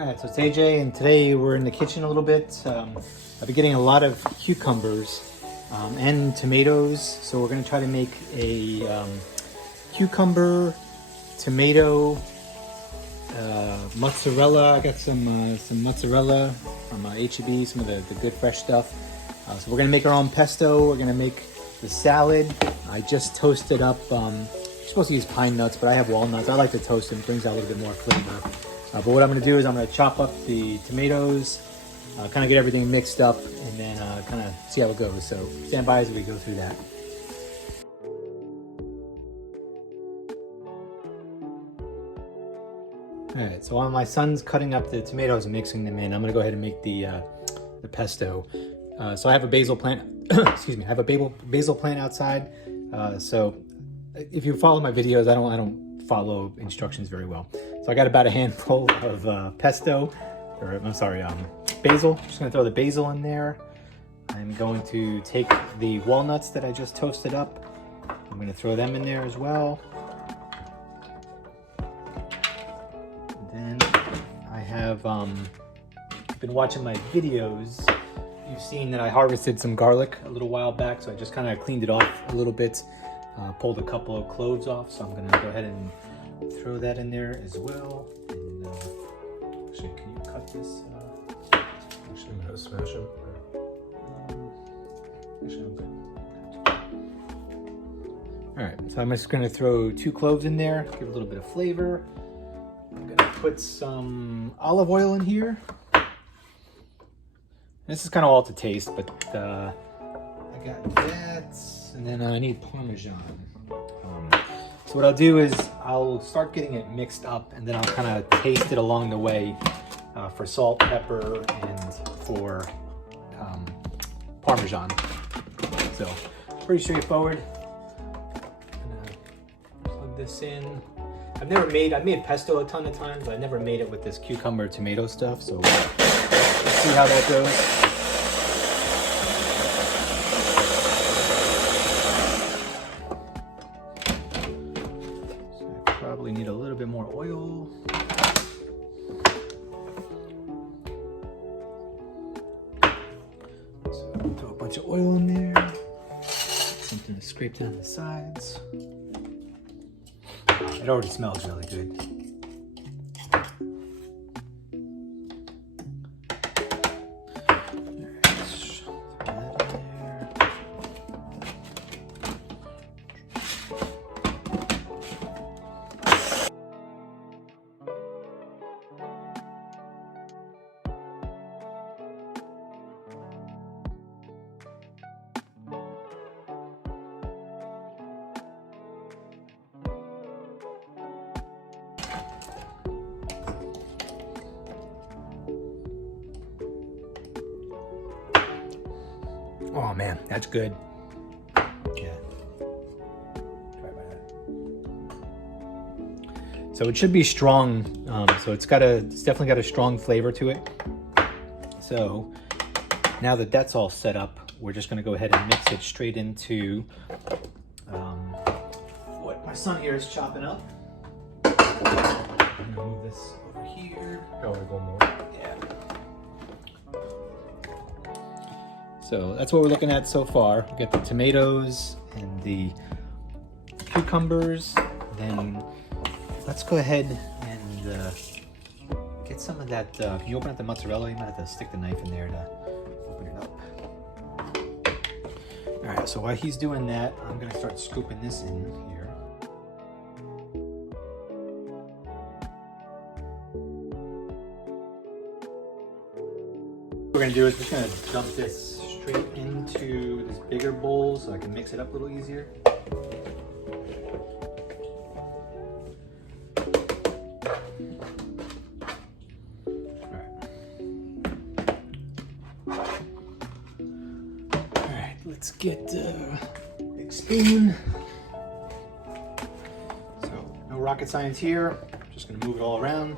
Alright, so it's AJ, and today we're in the kitchen a little bit. I've been getting a lot of cucumbers and tomatoes, so we're going to try to make a cucumber, tomato, mozzarella. I got some mozzarella from H-E-B, some of the good fresh stuff. So we're going to make our own pesto. We're going to make the salad. I just toasted up, you're supposed to use pine nuts, but I have walnuts. I like to toast them, it brings out a little bit more flavor. But what I'm going to do is I'm going to chop up the tomatoes, kind of get everything mixed up, and then kind of see how it goes. So stand by as we go through that. All right, so while my son's cutting up the tomatoes and mixing them in, I'm going to go ahead and make the pesto. So I have a basil plant. Excuse me. I have a basil plant outside. So if you follow my videos, I don't follow instructions very well. So I got about a handful of pesto, or I'm sorry, basil. I'm just gonna throw the basil in there. I'm going to take the walnuts that I just toasted up. I'm gonna throw them in there as well. And then I have been watching my videos. You've seen that I harvested some garlic a little while back, so I just kind of cleaned it off a little bit, pulled a couple of cloves off, so I'm gonna go ahead and throw that in there as well. And actually, can you cut this? Actually, I'm gonna smash them. Actually, I'm good. All right, so I'm just gonna throw 2 cloves in there, give it a little bit of flavor. I'm gonna put some olive oil in here. This is kind of all to taste, but I got that, and then I need Parmesan. So what I'll do is I'll start getting it mixed up, and then I'll kind of taste it along the way for salt, pepper, and for Parmesan. So pretty straightforward. I'm gonna plug this in. I've made pesto a ton of times, but I never made it with this cucumber tomato stuff. So let's see how that goes. Probably need a little bit more oil. So throw a bunch of oil in there. Something to scrape down the sides. It already smells really good. Oh man, that's good. Yeah. So it should be strong. So it's definitely got a strong flavor to it. So now that that's all set up, we're just gonna go ahead and mix it straight into what my son here is chopping up. I'm gonna move this over here. Oh, we're going more. Yeah. So that's what we're looking at so far. We got the tomatoes and the cucumbers. Then let's go ahead and get some of that. Can you open up the mozzarella? You might have to stick the knife in there to open it up. All right, so while he's doing that, I'm gonna start scooping this in here. What we're gonna do is we're just gonna dump this straight into this bigger bowl so I can mix it up a little easier. Alright, let's get a big spoon. So, no rocket science here. Just gonna move it all around.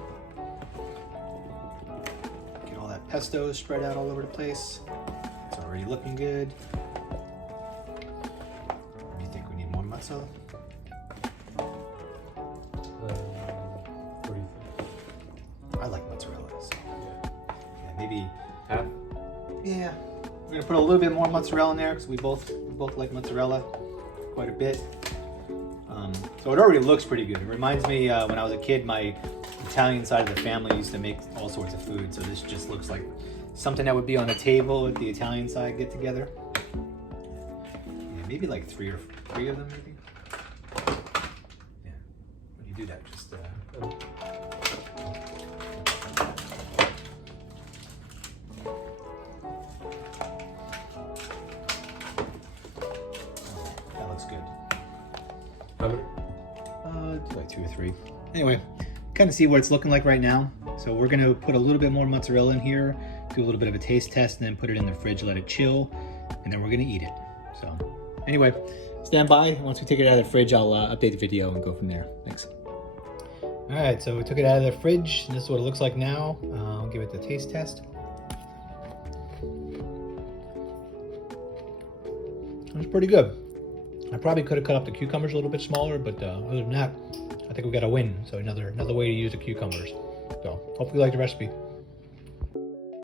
Get all that pesto spread out all over the place. It's already looking good. Do you think we need more mozzarella? What do you think? I like mozzarella. So. maybe half. Yeah, we're gonna put a little bit more mozzarella in there because we both like mozzarella quite a bit. So it already looks pretty good. It reminds me when I was a kid, my Italian side of the family used to make all sorts of food. So this just looks like something that would be on the table at the Italian side get together. Yeah, maybe like three of them, maybe. Yeah, when you do that, just. That looks good. How many? Like 2 or 3. Anyway, kind of see what it's looking like right now. So we're gonna put a little bit more mozzarella in here, do a little bit of a taste test, and then put it in the fridge, let it chill, and then we're gonna eat it. So anyway, stand by. Once we take it out of the fridge, I'll update the video and go from there. Thanks. All right, so we took it out of the fridge, and this is what it looks like now. I'll give it the taste test. It's pretty good. I probably could have cut up the cucumbers a little bit smaller, but other than that, I think we got a win. So another way to use the cucumbers. So hopefully you like the recipe.